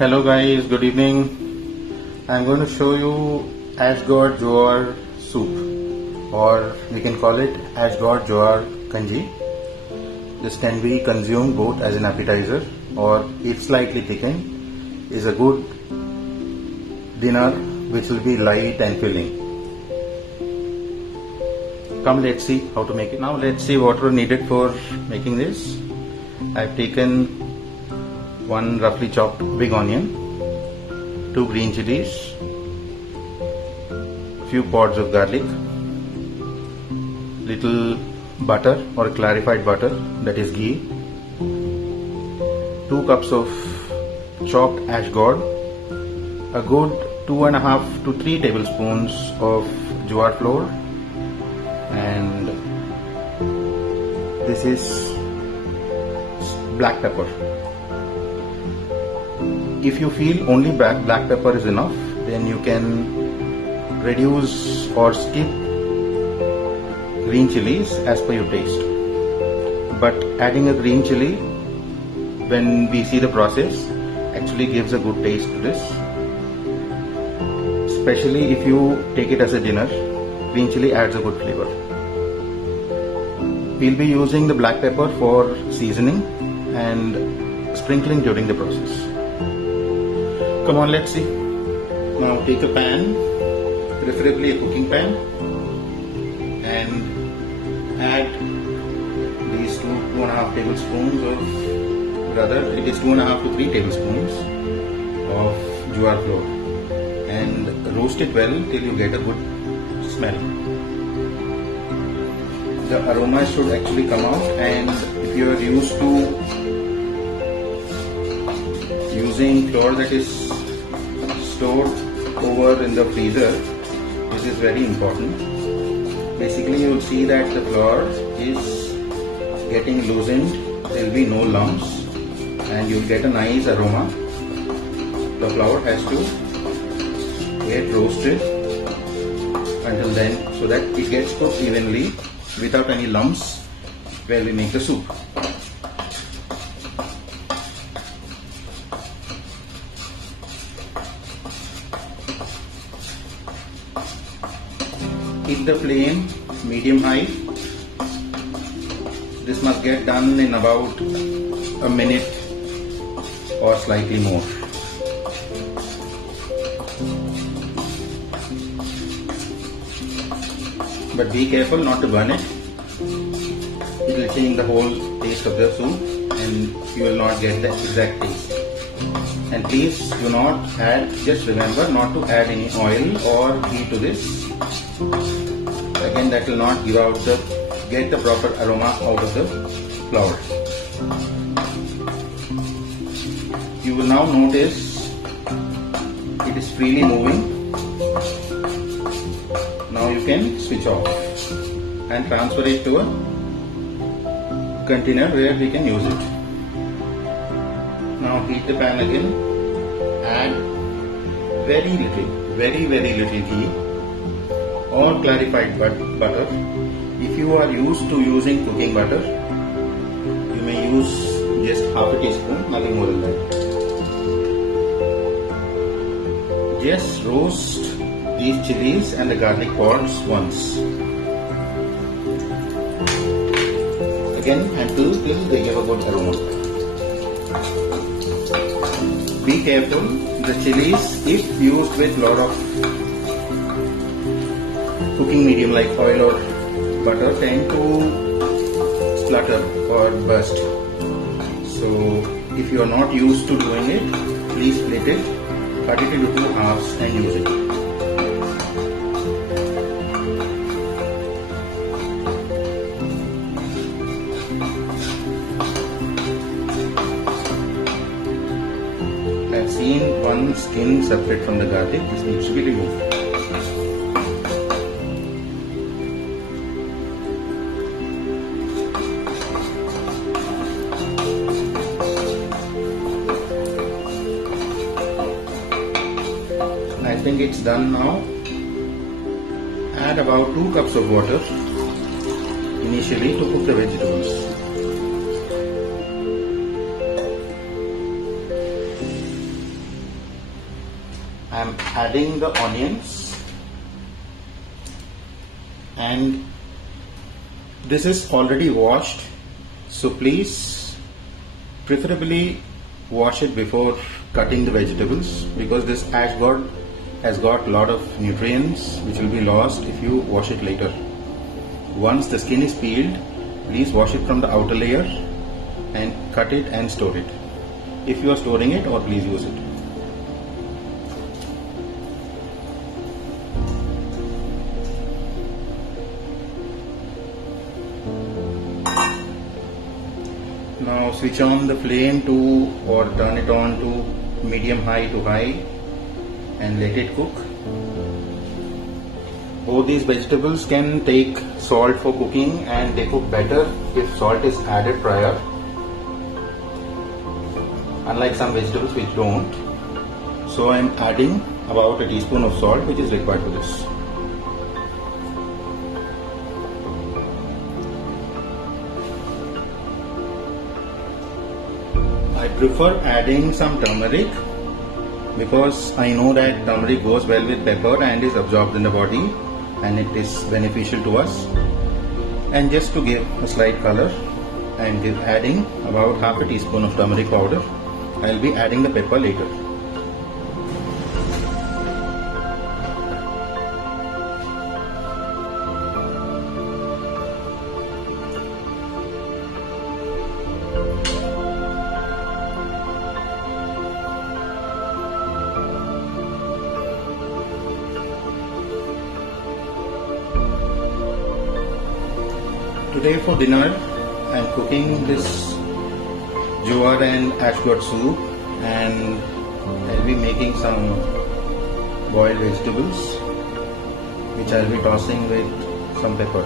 Hello guys, good evening. I'm going to show you Ash Gourd Jowar soup, or we can call it Ash Gourd Jowar Kanji. This can be consumed both as an appetizer or, if slightly thickened, is a good dinner which will be light and filling. Come, let's see how to make it. Now let's see what are needed for making this. I've taken one roughly chopped big onion, 2 green chilies, few pods of garlic, little butter or clarified butter, that is ghee, 2 cups of chopped ash gourd, a good 2.5 to 3 tablespoons of Jowar Flour, and this is black pepper. If you feel only black pepper is enough, then you can reduce or skip green chilies as per your taste. But adding a green chili, when we see the process, actually gives a good taste to this. Especially if you take it as a dinner, green chili adds a good flavor. We'll be using the black pepper for seasoning and sprinkling during the process. Come on, let's see. Now take a pan, preferably a cooking pan, and add these 2.5 tablespoons of, rather it is 2.5 to 3 tablespoons of Jowar flour, and roast it well till you get a good smell. The aroma should actually come out, and if you are used to using flour that is stored over in the freezer, this is very important. Basically, you will see that the flour is getting loosened, there will be no lumps, and you will get a nice aroma. The flour has to get roasted until then, so that it gets cooked evenly without any lumps where we make the soup. Keep the flame medium-high. This must get done in about a minute or slightly more. But be careful not to burn it. It will change the whole taste of the soup and you will not get the exact taste. And please do not add, just remember not to add any oil or ghee to this. Again, that will not get the proper aroma out of the flour. You will now notice it is freely moving. Now you can switch off and transfer it to a container where we can use it. Now heat the pan again. Add very little ghee or clarified butter. If you are used to using cooking butter, you may use just half a teaspoon, nothing more than that. Just roast these chilies and the garlic pods once. Again, until they give a good aroma. Be careful, the chilies, if used with lot of cooking medium like oil or butter, tend to splutter or burst. So if you are not used to doing it, please split it, cut it into 2 halves and use it. I've seen one skin separate from the garlic. This needs to be removed. I think it's done now. Add about 2 cups of water initially to cook the vegetables. I'm adding the onions, and this is already washed, so please preferably wash it before cutting the vegetables, because this ash gourd has got a lot of nutrients which will be lost if you wash it later. Once the skin is peeled, please wash it from the outer layer and cut it and store it. If you are storing it, or please use it. Now switch on the flame to, or turn it on to medium high to high, and let it cook. Both these vegetables can take salt for cooking, and they cook better if salt is added prior, unlike some vegetables which don't. So I am adding about a teaspoon of salt, which is required for this. I prefer adding some turmeric, because I know that turmeric goes well with pepper and is absorbed in the body, and it is beneficial to us. And just to give a slight color, I am adding about half a teaspoon of turmeric powder. I will be adding the pepper later. Today for dinner, I am cooking this jowar and ash gourd soup, and I will be making some boiled vegetables which I will be tossing with some pepper.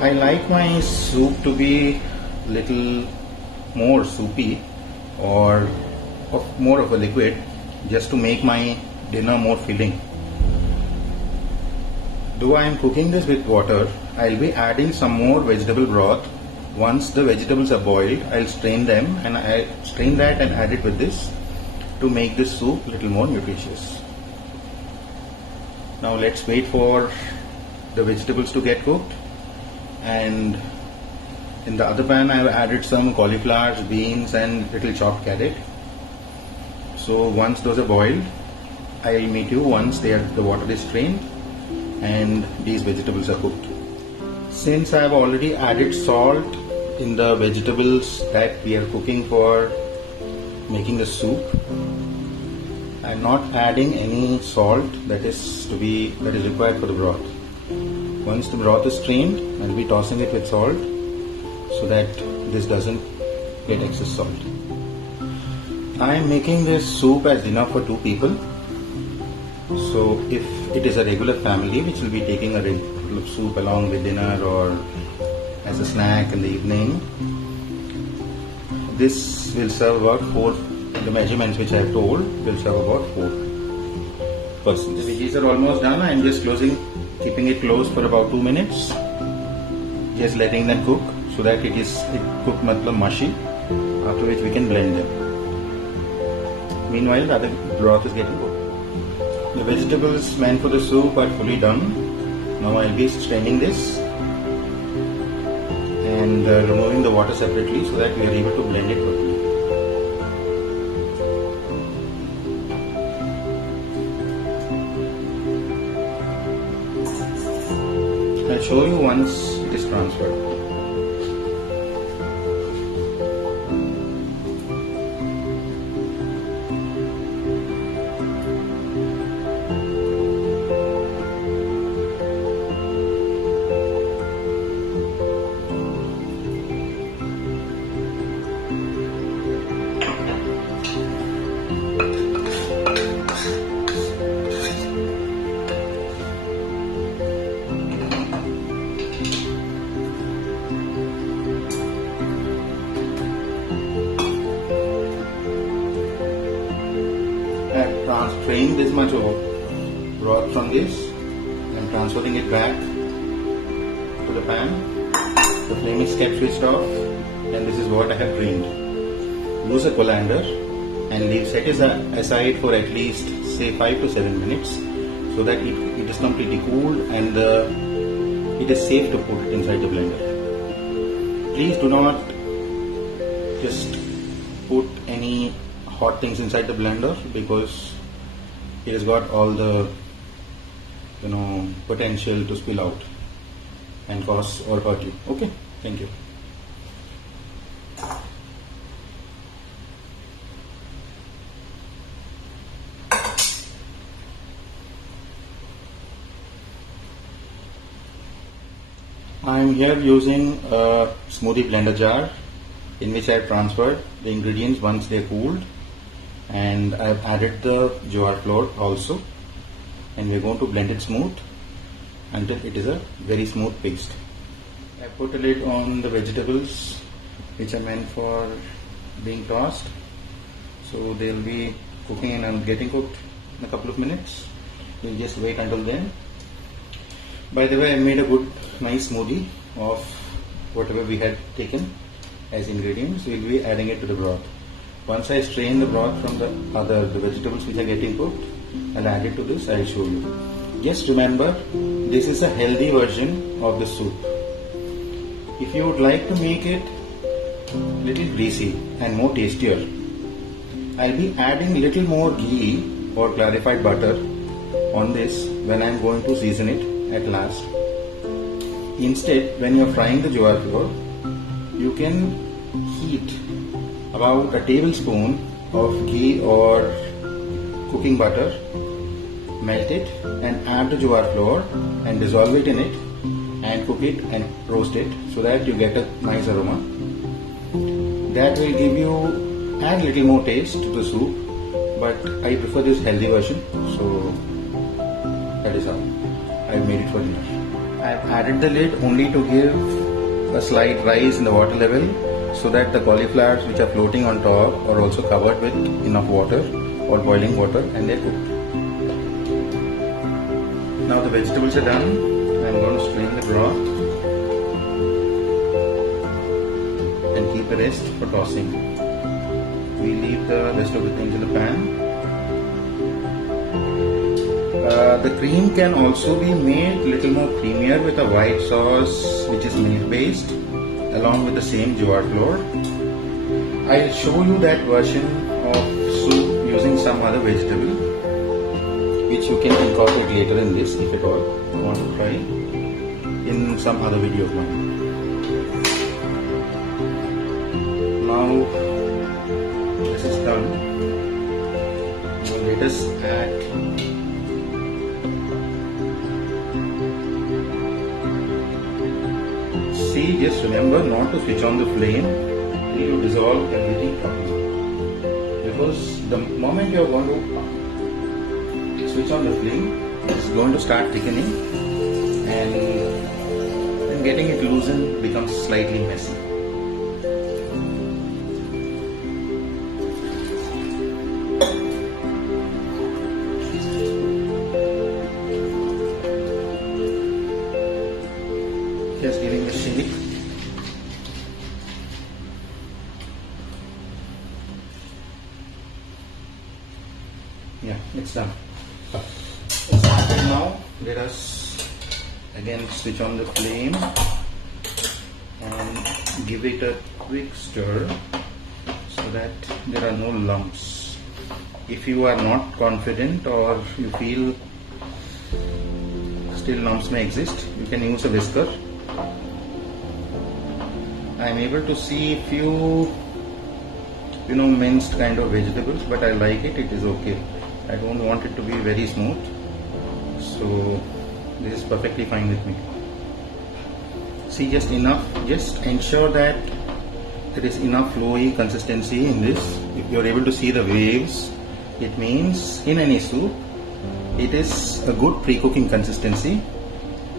I like my soup to be little more soupy, or more of a liquid, just to make my dinner more filling. Though I am cooking this with water, I will be adding some more vegetable broth. Once the vegetables are boiled, I will strain them, and I strain that and add it with this to make this soup a little more nutritious. Now let's wait for the vegetables to get cooked, and in the other pan I have added some cauliflowers, beans and little chopped carrot. So once those are boiled, I will meet you once the water is strained and these vegetables are cooked. Since I have already added salt in the vegetables that we are cooking for making the soup, I am not adding any salt that is required for the broth. Once the broth is strained, I will be tossing it with salt so that this doesn't get excess salt. I am making this soup as dinner for 2 people. So if it is a regular family which will be taking a regular soup along with dinner or as a snack in the evening, this will serve about 4, the measurements which I have told will serve about 4 persons. The veggies are almost done. I am just keeping it closed for about 2 minutes, just letting them cook so that it cooked mushy, after which we can blend them. Meanwhile, the other broth is getting cooked. The vegetables meant for the soup are fully done. Now I will be straining this and removing the water separately so that we are able to blend it properly. I will show you once it is transferred. Strain this much of broth from this and transferring it back to the pan. The flame is kept switched off, and this is what I have drained. Use a colander and set it aside for at least say 5 to 7 minutes so that it is completely cooled and it is safe to put it inside the blender. Please do not just put any hot things inside the blender because it has got all the potential to spill out and cause or hurt you. Okay, thank you. I am here using a smoothie blender jar in which I have transferred the ingredients once they are cooled, and I have added the jowar flour also, and we are going to blend it smooth until it is a very smooth paste. I put a lid on the vegetables which are meant for being tossed, so they will be cooking and getting cooked in a couple of minutes. We will just wait until then. By the way, I made a good nice smoothie of whatever we had taken as ingredients. We will be adding it to the broth. Once I strain the broth from the vegetables which are getting cooked, I'll add it to this. I'll show you. Just remember, this is a healthy version of the soup. If you would like to make it little greasy and more tastier, I'll be adding little more ghee or clarified butter on this when I'm going to season it at last. Instead, when you're frying the jowar flour, you can heat about a tablespoon of ghee or cooking butter, melt it and add the jowar flour and dissolve it in it and cook it and roast it so that you get a nice aroma. That will give you add little more taste to the soup, but I prefer this healthy version, so that is how I've made it for dinner. I've added the lid only to give a slight rise in the water level so that the cauliflowers which are floating on top are also covered with enough water or boiling water and they're cooked. Now the vegetables are done. I'm going to strain the broth and keep the rest for tossing. We leave the rest of the things in the pan. The cream can also be made little more creamier with a white sauce which is milk based along with the same jowar flour. I'll show you that version of soup using some other vegetable which you can incorporate later in this if at all you want to try in some other video of mine. Now this is done. Now let us add just remember not to switch on the flame till you dissolve everything properly, because the moment you are going to switch on the flame, it's going to start thickening and getting it loosened becomes slightly messy. Just giving a shake. Yeah, it's done. It's done now. Let us again switch on the flame and give it a quick stir so that there are no lumps. If you are not confident or you feel still lumps may exist, you can use a whisker. I am able to see few minced kind of vegetables, but I like it. It is okay. I don't want it to be very smooth, so this is perfectly fine with me. See, just enough. Just ensure that there is enough flowy consistency in this. If you are able to see the waves, it means in any soup it is a good pre-cooking consistency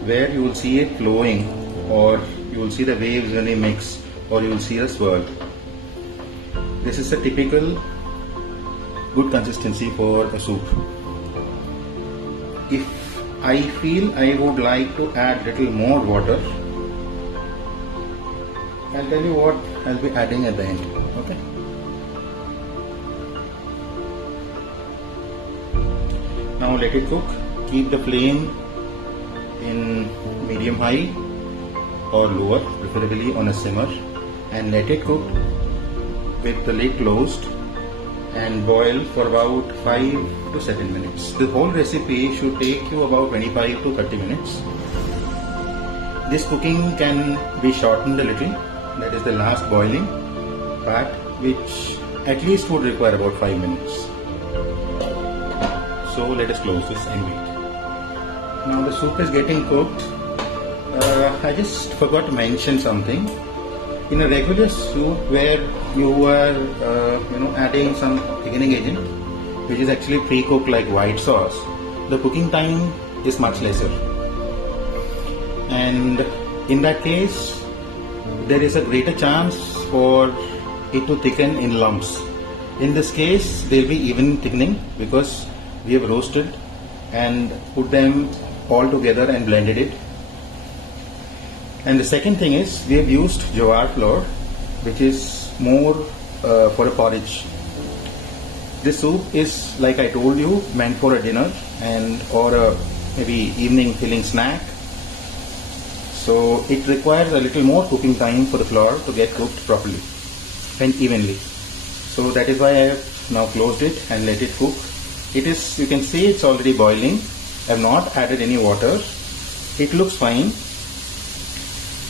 where you will see it flowing, or you will see the waves when they mix, or you will see a swirl. This is a typical good consistency for a soup. If I feel I would like to add little more water, I'll tell you what I'll be adding at the end. Okay. Now let it cook. Keep the flame in medium high or lower, preferably on a simmer, and let it cook with the lid closed and boil for about 5 to 7 minutes. The whole recipe should take you about 25 to 30 minutes. This cooking can be shortened a little, that is the last boiling part, which at least would require about 5 minutes. So let us close this and wait. Now the soup is getting cooked. I just forgot to mention something. In a regular soup where you are adding some thickening agent, which is actually pre-cooked like white sauce, the cooking time is much lesser. And in that case, there is a greater chance for it to thicken in lumps. In this case, there will be even thickening because we have roasted and put them all together and blended it. And the second thing is, we have used Jowar Flour, which is more for a porridge. This soup is, like I told you, meant for a dinner and or a maybe evening filling snack. So it requires a little more cooking time for the flour to get cooked properly and evenly. So that is why I have now closed it and let it cook. It is, you can see it's already boiling. I have not added any water. It looks fine.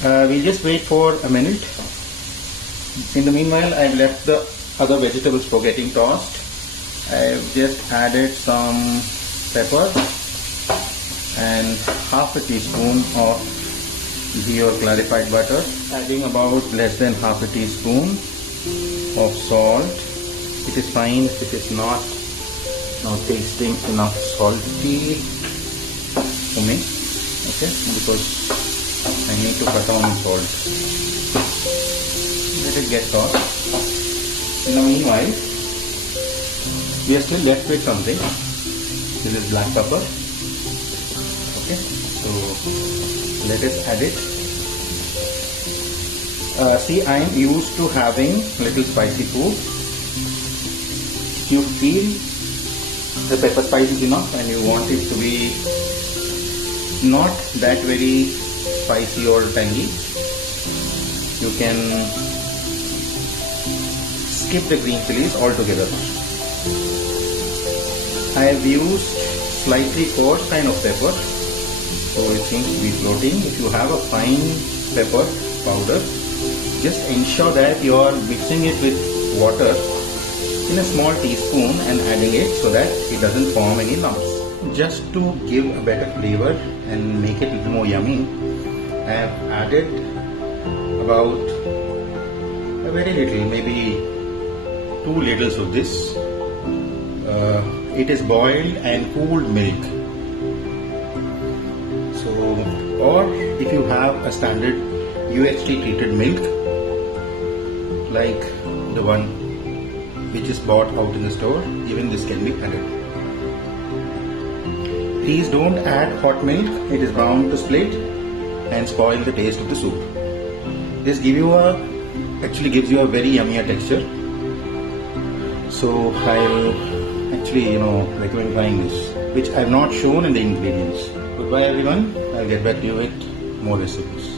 We'll just wait for a minute. In the meanwhile, I've left the other vegetables for getting tossed. I've just added some pepper and half a teaspoon of ghee or clarified butter. Adding about less than half a teaspoon of salt. It is fine if it is not now tasting enough salty for me. Okay, because I need to cut down on salt. Let it get tossed. In the meanwhile, we are still left with something. This is black pepper. Okay, so let us add it. See, I am used to having little spicy food. If you feel the pepper spice is enough and you want it to be not that very spicy or tangy, you can skip the green chilies altogether. I have used slightly coarse kind of pepper, so it seems to be floating. If you have a fine pepper powder, just ensure that you are mixing it with water in a small teaspoon and adding it so that it doesn't form any lumps. Just to give a better flavor and make it a little more yummy, I have added about a very little, maybe 2 ladles of this. It is boiled and cooled milk. So, or if you have a standard UHT treated milk, like the one which is bought out in the store, even this can be added. Please don't add hot milk, it is bound to split and spoil the taste of the soup. This actually gives you a very yummier texture. So I'll actually recommend trying this, which I have not shown in the ingredients. Goodbye everyone, I'll get back to you with more recipes.